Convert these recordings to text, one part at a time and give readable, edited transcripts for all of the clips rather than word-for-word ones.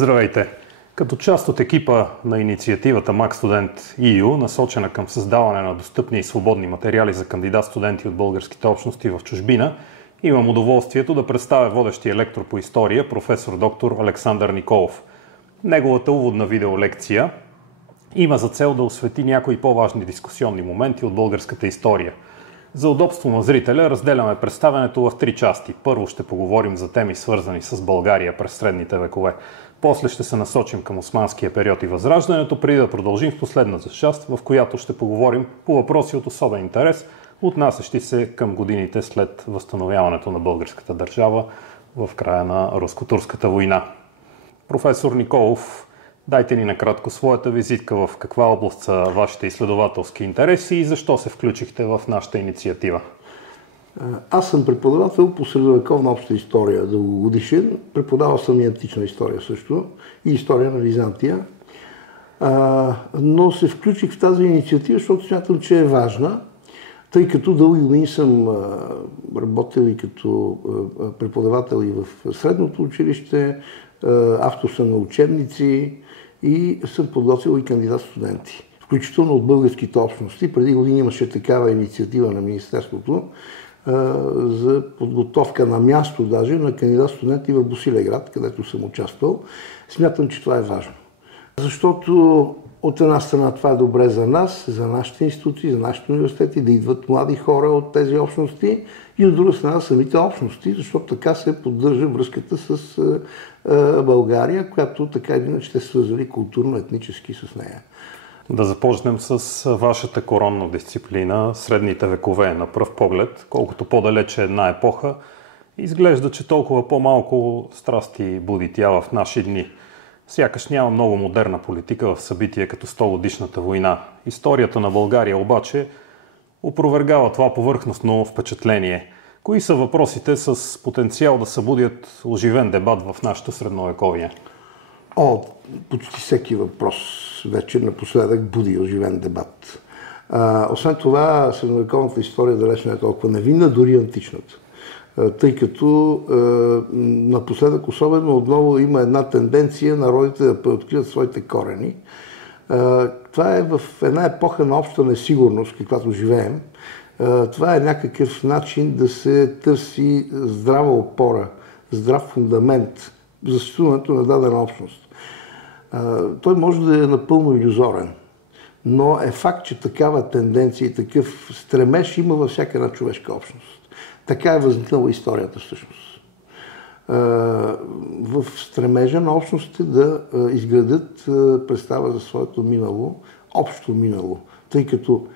Здравейте! Като част от екипа на инициативата MaxStudent.EU, насочена към създаване на достъпни и свободни материали за кандидат-студенти от българските общности в чужбина, имам удоволствието да представя водещия лектор по история, професор доктор Александър Николов. Неговата уводна видеолекция има за цел да освети някои по-важни дискусионни моменти от българската история. За удобство на зрителя разделяме представянето в три части. Първо ще поговорим за теми, свързани с България през средните векове. После ще се насочим към османския период и възраждането, преди да продължим в последната част, в която ще поговорим по въпроси от особен интерес, отнасящи се към годините след възстановяването на българската държава в края на Руско-турската война. Професор Николов, дайте ни накратко своята визитка, в каква област са вашите изследователски интереси и защо се включихте в нашата инициатива. Аз съм преподавател по средновековна обща история, дългогодишен. Преподавал съм и антична история също, и история на Византия. Но се включих в тази инициатива, защото смятам, че е важна, тъй като дълги години съм работил и като преподавател и в средното училище, автор съм на учебници и съм подготвил и кандидат-студенти. Включително от българските общности. Преди години имаше такава инициатива на Министерството за подготовка на място даже на кандидат-студенти в Босилеград, където съм участвал. Смятам, че това е важно. Защото от една страна това е добре за нас, за нашите институции, за нашите университети, да идват млади хора от тези общности и от друга страна самите общности, защото така се поддържа връзката с България, която така или иначе сте свързали културно-етнически с нея. Да започнем с вашата коронна дисциплина, средните векове. На пръв поглед, колкото по-далече една епоха, изглежда, че толкова по-малко страсти буди тя в наши дни. Сякаш няма много модерна политика в събития като 100-годишната война. Историята на България обаче опровергава това повърхностно впечатление. Кои са въпросите с потенциал да събудят оживен дебат в нашето средновековие? Почти всеки въпрос вече напоследък буди оживен дебат. Освен това, средновековната история далеч не е толкова невинна, дори античната. Тъй като напоследък особено отново има една тенденция народите да преоткриват своите корени. Това е в една епоха на обща несигурност, каквато живеем. Това е някакъв начин да се търси здрава опора, здрав фундамент за съществуването на дадена общност. Той може да е напълно илюзорен, но е факт, че такава тенденция и такъв стремеж има във всяка една човешка общност. Така е възникнала историята всъщност. В стремежа на общностите да изградят представа за своето минало, общо минало, тъй като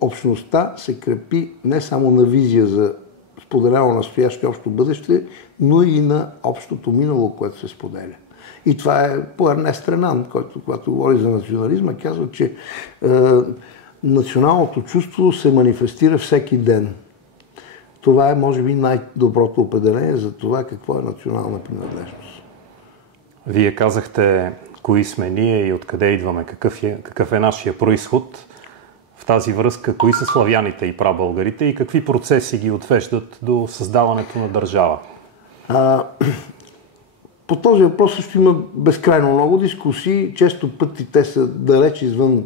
общността се крепи не само на визия за споделено настояще общо бъдеще, но и на общото минало, което се споделя. И това е по Ернест Ренан, който, когато говори за национализма, казва, че националното чувство се манифестира всеки ден. Това е, може би, най-доброто определение за това какво е национална принадлежност. Вие казахте кои сме ние и откъде идваме, какъв е нашия произход. В тази връзка, кои са славяните и прабългарите и какви процеси ги отвеждат до създаването на държава? По този въпрос също има безкрайно много дискусии. Често пъти те са далеч извън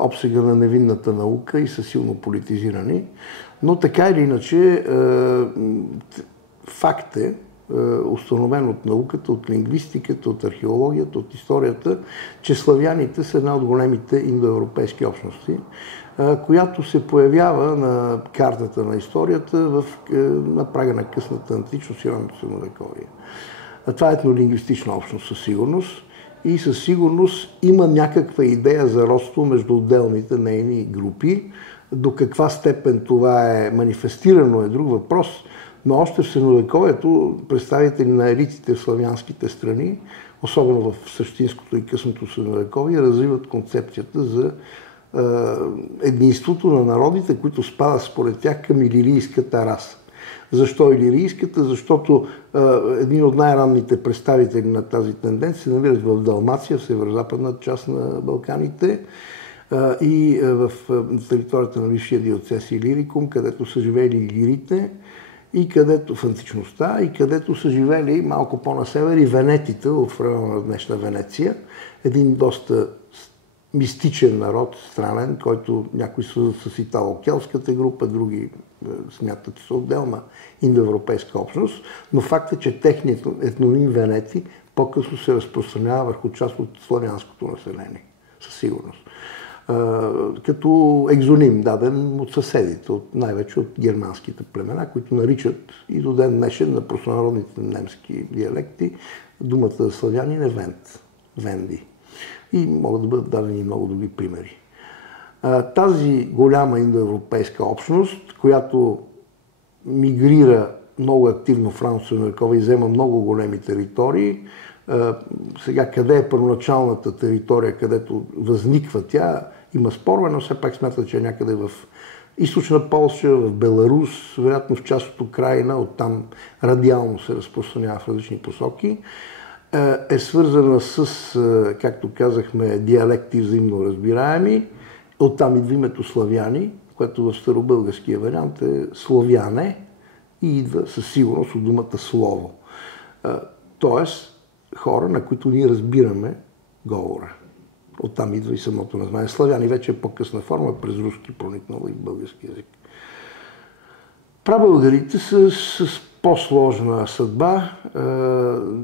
обсега на невинната наука и са силно политизирани. Но така или иначе факт е, установен от науката, от лингвистиката, от археологията, от историята, че славяните са една от големите индоевропейски общности, която се появява на картата на историята на прага на късната античност и ранното средновековие. Това е етнолингвистична общност със сигурност и със сигурност има някаква идея за родство между отделните нейни групи. До каква степен това е манифестирано е друг въпрос, но още в средновековието представители на елитите в славянските страни, особено в същинското и късното средновековие, развиват концепцията за единството на народите, които спадат според тях към илирийската раса. Защо илирийската? Защото един от най-ранните представители на тази тенденция се намират в Далмация, в северо-западната част на Балканите и в територията на Висшия диоцес Илирикум, където са живеели илирите и където в античността, и където са живели малко по-на север и венетите в района на днешна Венеция. Един доста мистичен народ, странен, който някои свързват с итало-келтската група, други смятат, че са отделна индоевропейска общност, но факт е, че техният етноним Венети по-късно се разпространява върху част от славянското население, със сигурност. Като екзоним, даден от съседите, най-вече от германските племена, които наричат и до ден днешен на простонародните немски диалекти думата за славянин е венди. И могат да бъдат дадени много други примери. Тази голяма индоевропейска общност, която мигрира много активно в ранното средновековие и взема много големи територии, сега къде е първоначалната територия, където възниква тя, има спорове, но все пак смятат, че е някъде в източна Полша, в Беларус, вероятно в част от Украина, оттам радиално се разпространява в различни посоки, е свързана с, както казахме, диалекти взаимно разбираеми. Оттам идва името славяни, което в старобългарския вариант е славяне и идва със сигурност от думата слово. Тоест, хора, на които ние разбираме говора. Оттам идва и самото название. Славяни вече е по-късна форма, през руски проникнала и в български език. Прабългарите са с по-сложна съдба.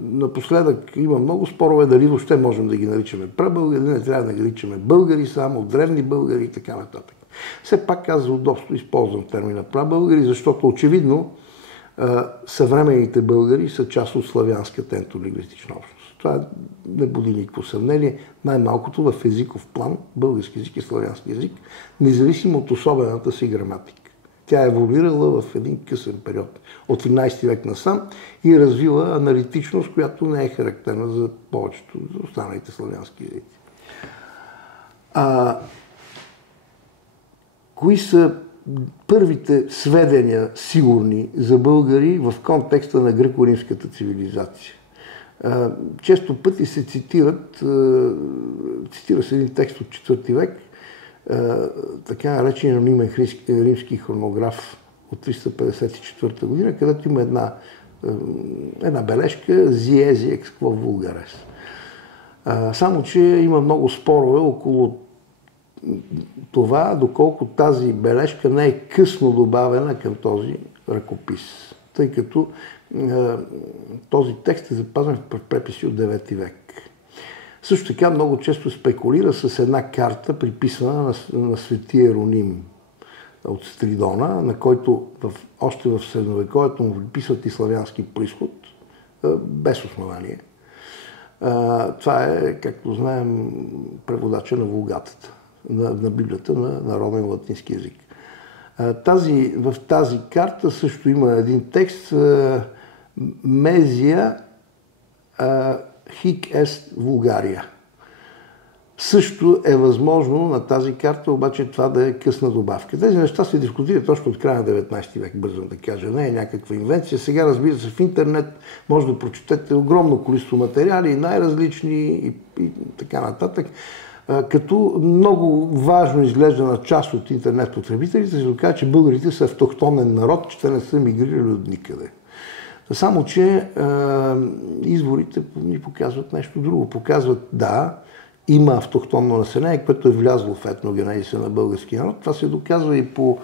Напоследък има много спорове, дали въобще можем да ги наричаме прабългари, не трябва да ги наричаме българи само, древни българи и така нататък. Все пак аз за удобство използвам термина прабългари, защото очевидно съвременните българи са част от славянската етнолингвистична общност. Това не буди никакво съмнение. Най-малкото в езиков план, български език и славянски език, независимо от особената си граматика. Тя е еволюирала в един късен период от 13 век насам и развила аналитичност, която не е характерна за повечето, за останалите славянски езици. Кои са първите сведения сигурни за българи в контекста на гръко-римската цивилизация? Често пъти се цитира се един текст от 4 век, така наречен анонимен римски хронограф от 354 година, където има една бележка «Ziezi ex quo vulgares». Само че има много спорове около това, доколко тази бележка не е късно добавена към този ръкопис, тъй като този текст е запазен в преписи от 9 век. Също така много често спекулира с една карта, приписана на свети Ероним от Стридона, на който още в средновековието му приписват и славянски произход, без основание. Това е, както знаем, преводача на Вулгатата, на Библията на народен латински език. В тази карта също има един текст Мезия хик ест Вулгария. Също е възможно на тази карта, обаче това да е късна добавка. Тези неща се дискутират точно от края на 19 век, бързам да кажа. Не е някаква инвенция. Сега, разбира се, в интернет може да прочетете огромно количество материали, най-различни и така нататък. Като много важно изглежда на част от интернет потребителите, се доказва, че българите са автохтонен народ, че те не са мигрирали от никъде. Само, че изворите ни показват нещо друго. Показват, да, има автохтонно население, което е влязло в етногенезиса на българския народ. Това се доказва и по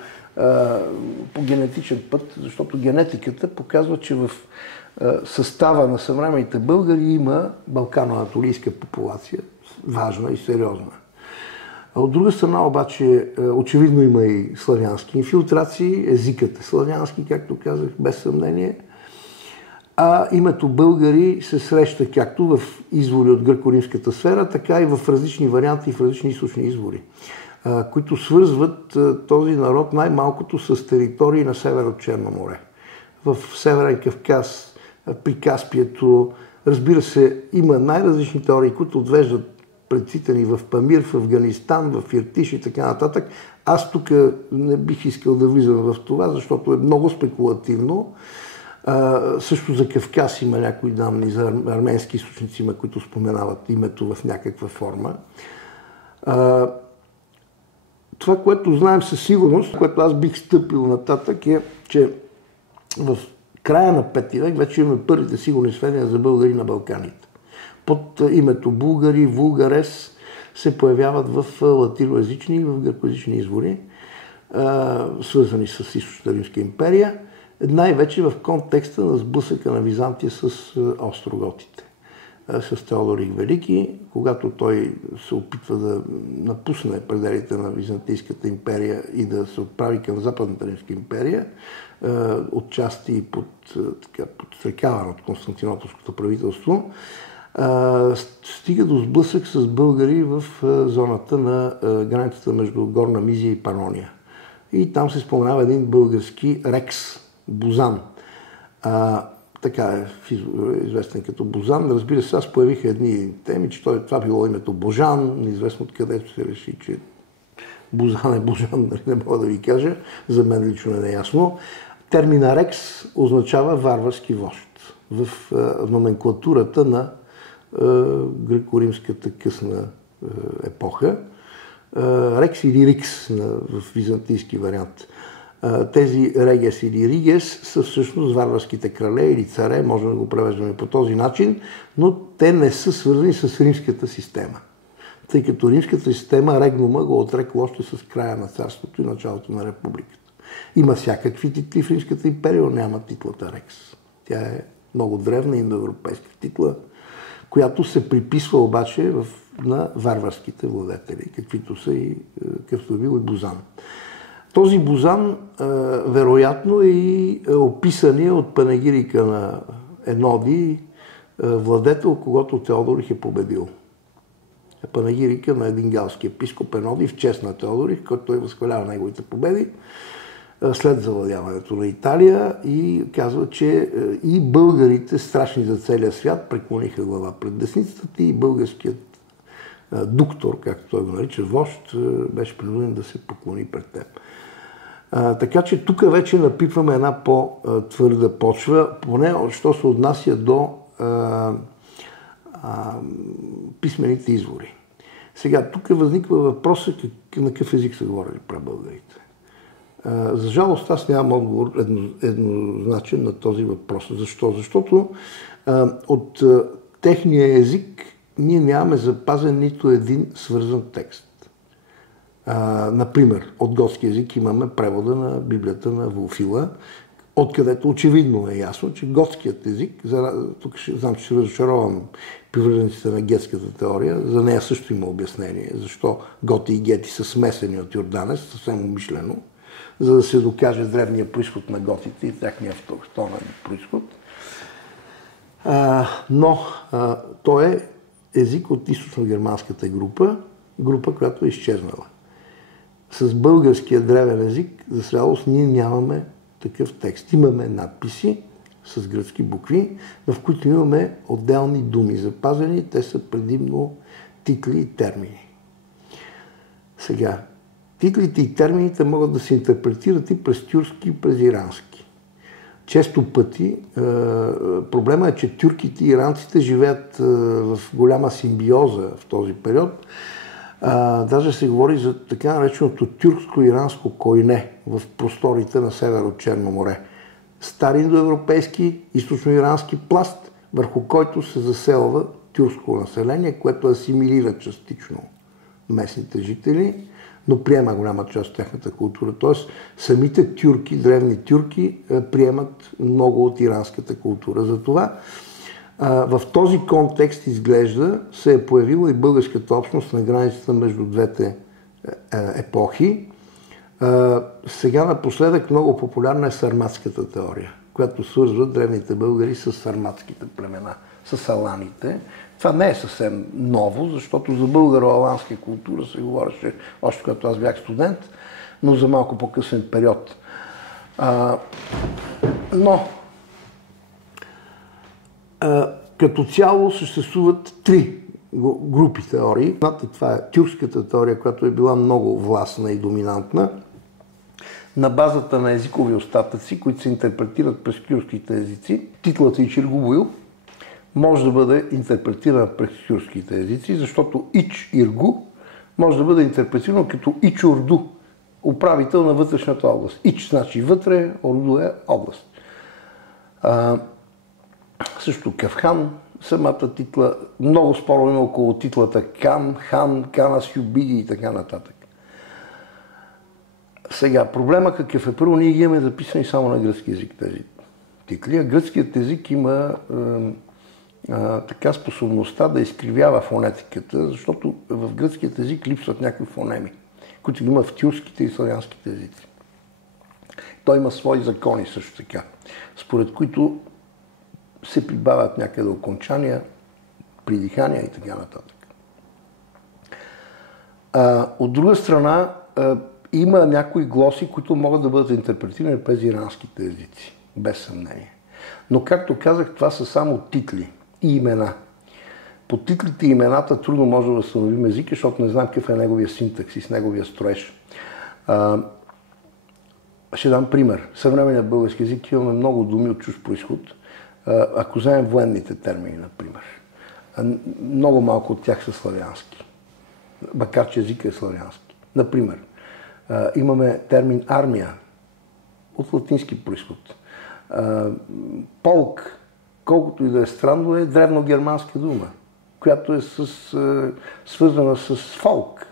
генетичен път, защото генетиката показва, че в състава на съвременните българи има балкано-анатолийска популация, важна и сериозна. От друга страна обаче, очевидно има и славянски инфилтрации, езикът е славянски, както казах, без съмнение. А името българи се среща както в извори от гръко-римската сфера, така и в различни варианти и в различни източни извори, които свързват този народ най-малкото с територии на север от Черно море. В Северен Кавказ, при Каспието, разбира се, има най-различни теории, които отвеждат предците ни в Памир, в Афганистан, в Иртиш и така нататък. Аз тук не бих искал да влизам в това, защото е много спекулативно. Също за Кавказ има някои данни, за арменски източници, които споменават името в някаква форма. Това, което знаем със сигурност, което аз бих стъпил нататък, е, че в края на 5 век вече имаме първите сигурни сведения за българи на Балканите. Под името булгари, вулгарес се появяват в латиноязични и в гръкоязични извори, свързани с Източната Римска империя, най-вече в контекста на сблъсъка на Византия с остроготите. С Теодорик Велики, когато той се опитва да напусне пределите на Византийската империя и да се отправи към Западната Римска империя, отчасти подстрекаван от Константинополското правителство, стига до сблъсък с българи в зоната на границата между Горна Мизия и Панония. И там се споменава един български рекс, Бозан. Така е известен като Бозан. Разбира се, аз появиха едни теми, че това било името Божан, неизвестно откъдето се реши, че Бозан е Божан, не мога да ви кажа, за мен лично е неясно. Термина рекс означава варварски вожд. В номенклатурата на греко-римската късна епоха. Рекс или Рикс в византийски вариант. Тези Регес или Ригес са всъщност варварските крале или царе, можем да го превеждаме по този начин, но те не са свързани с римската система. Тъй като римската система регнума го отрекла още с края на царството и началото на републиката. Има всякакви титли в Римската империя, но няма титлата Рекс. Тя е много древна индоевропейска титла, която се приписва обаче на варварските владетели, каквито са и какъвто е бил и Бозан. Този Бозан вероятно е и описания от панегирика на Еноди владетел, когато Теодорих е победил. Панегирика на един галски епископ Еноди в чест на Теодорих, който той възхвалява неговите победи след завладяването на Италия и казва, че и българите, страшни за целия свят, преклониха глава пред десницата и българският дуктор, както той го нарича, вожд, беше принуден да се поклони пред теб. Така че тук вече напипваме една по-твърда почва, поне що се отнася до писмените извори. Сега, тук възниква въпросът на какъв език са говорили прабългарите. За жалост, аз нямам отговор еднозначен на този въпрос. Защо? Защото от техния език ние нямаме запазен нито един свързан текст. Например, от готски език имаме превода на Библията на Вулфила, откъдето очевидно е ясно, че готският език, тук знам, че ще разочаровам привържениците на гетската теория, за нея също има обяснение, защо готи и гети са смесени от Йорданес, съвсем умишлено, за да се докаже древния произход на готите и техния автохтонен произход. Но той е език от източно-германската група, която е изчезнала. С българския древен език, за жалост, ние нямаме такъв текст. Имаме надписи с гръцки букви, в които имаме отделни думи запазени. Те са предимно титли и термини. Сега, титлите и термините могат да се интерпретират и през тюркски, и през ирански. Често пъти проблема е, че тюрките и иранците живеят в голяма симбиоза в този период. Даже се говори за така нареченото тюркско-иранско койне в просторите на север от Черно море. Стар индоевропейски, източно-ирански пласт, върху който се заселва тюркско население, което асимилира частично местните жители, но приема голяма част от тяхната култура. Тоест, самите тюрки, древни тюрки, приемат много от иранската култура. Затова в този контекст изглежда се е появила и българската общност на границата между двете епохи. Сега напоследък много популярна е сарматската теория, която свързва древните българи с сарматските племена, с аланите. Това не е съвсем ново, защото за българо-аланска култура се говореше още когато аз бях студент, но за малко по-късен период. Като цяло съществуват три групи теории. Едната това е тюркската теория, която е била много властна и доминантна, на базата на езикови остатъци, които се интерпретират през тюркските езици. Титлата Ичиргубуил може да бъде интерпретирана през тюркските езици, защото Ич-Иргу може да бъде интерпретирано като Ич-Орду, управител на вътрешната област. Ич значи вътре, Орду е област. Също Кавхан, самата титла, много спорове около титлата Кан, Хан, Канас Юбиди и така нататък. Сега, проблема какъв е? Първо, ние ги имаме записани само на гръцки език тези титли, а гръцкият език има така способността да изкривява фонетиката, защото в гръцкият език липсват някакви фонеми, които ги има в тюркските и славянските езици. Той има свои закони също така, според които се прибавят някъде окончания, придихания и така нататък. От друга страна, има някои глоси, които могат да бъдат интерпретирани през иранските езици, без съмнение. Но, както казах, това са само титли и имена. По титлите и имената трудно може да възстановим езика, защото не знам какъв е неговия синтаксис, неговия строеж. Ще дам пример. В съвременния български език имаме много думи от чужд произход. Ако вземем военните термини, например, много малко от тях са славянски, макар че езика е славянски. Например, имаме термин армия от латински произход. Полк, колкото и да е странно, е древногерманска дума, която е свързана с фолк.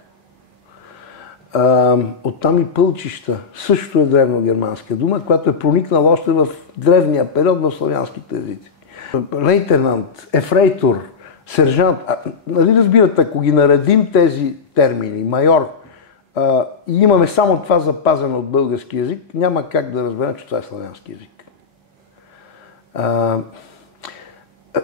Оттам и пълчища също е древногерманска дума, която е проникнала още в древния период в славянските езици. Лейтенант, ефрейтор, сержант, нали разбирате, ако ги наредим тези термини, майор, и имаме само това запазено от български език, няма как да разберем, че това е славянски език.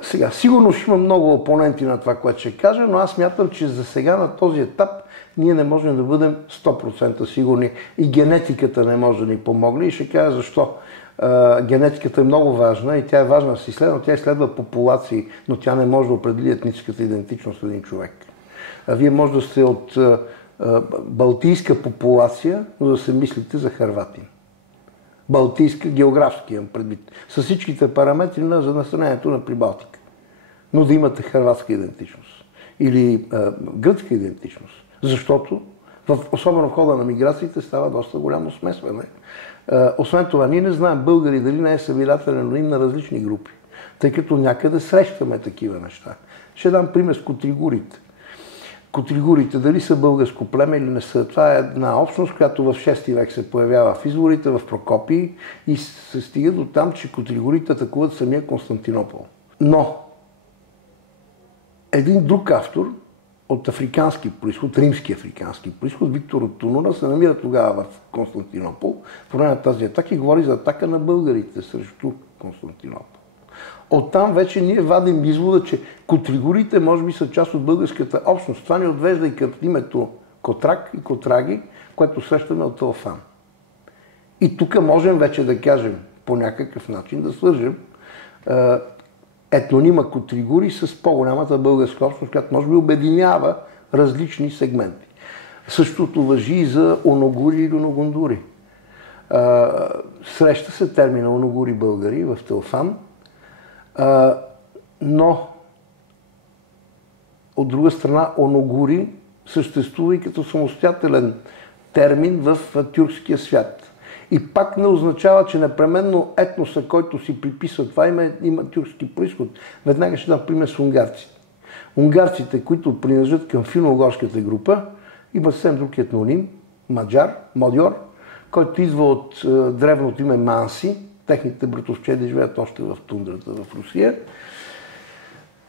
Сега, сигурно ще има много опоненти на това, което ще кажа, но аз смятам, че за сега на този етап ние не можем да бъдем 100% сигурни и генетиката не може да ни помогне и ще кажа защо. Генетиката е много важна и тя е важна да се изследва, тя изследва популации, но тя не може да определи етническата идентичност на един човек. Вие може да сте от балтийска популация, но да се мислите за хърватин. Балтийска, географски имам предвид, с всичките параметри за населението на Прибалтика. Но да имате хърватска идентичност или гръцка идентичност. Защото, особено в хода на миграциите, става доста голямо смесване. Освен това, ние не знаем българи дали не е събирателен аноним на различни групи, тъй като някъде срещаме такива неща. Ще дам пример с котригурите. Котригурите дали са българско племе или не са. Това е една общност, която в 6 век се появява в изворите, в Прокопий и се стига до там, че котригурите атакуват самия Константинопол. Но един друг автор от африкански произход, римски африкански произход, Виктор от Тунура, се намира тогава в Константинопол. По време на тази атака и говори за атака на българите срещу Константинопол. Оттам вече ние вадим извода, че котригурите може би са част от българската общност. Това ни отвежда и към името Котрак и Котраги, което срещаме от Теофан. И тук можем вече да кажем по някакъв начин, да свържем етнонима котригури с по-голямата българска общност, която може би обединява различни сегменти. Същото важи и за оногури или оногундури. Среща се термина оногури българи в Теофан, но от друга страна оногури съществува и като самостоятелен термин в тюркския свят. И пак не означава, че непременно етноса, който си приписва това има тюркски произход. Веднага ще дам пример с унгарците. Унгарците, които принадлежат към финно-угорската група, имат съвсем друг етноним, маджар, модьор, който идва от древното име Манси. Техните братовчеди живеят още в тундрата в Русия.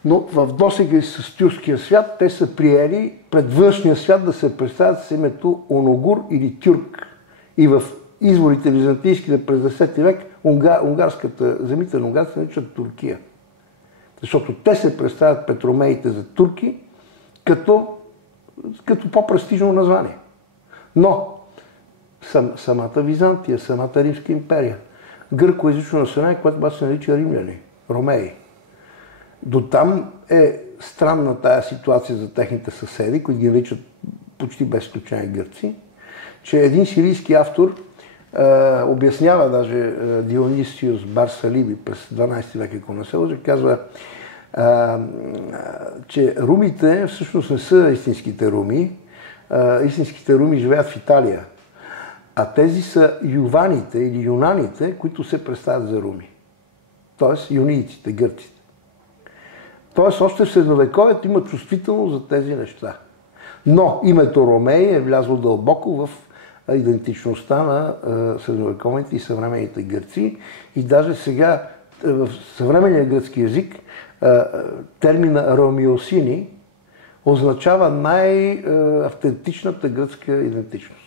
Но в досега с тюркския свят те са приели пред външния свят да се представят с името оногур или тюрк. И в изворите византийските през 10 век земите на унгарците наричат Туркия. Защото те се представят петромеите за турки като по-престижно название. Но самата Византия, самата Римска империя, гръкоязично население, което се нарича римляни, ромеи. До там е странна тая ситуация за техните съседи, които ги наричат почти без изключение гърци, че един сирийски автор обяснява даже Дионисиус Барсалиби през 12 век, ако не се лъжа, казва, че румите всъщност не са истинските руми. Истинските руми живеят в Италия. А тези са юваните или юнаните, които се представят за руми. т.е. юнийците, гърците. Т.е. още в средновековието има чувствителност за тези неща. Но името Ромей е влязло дълбоко в идентичността на средновековните и съвременните гърци. И даже сега в съвременния гръцки език термина ромеосини означава най-автентичната гръцка идентичност.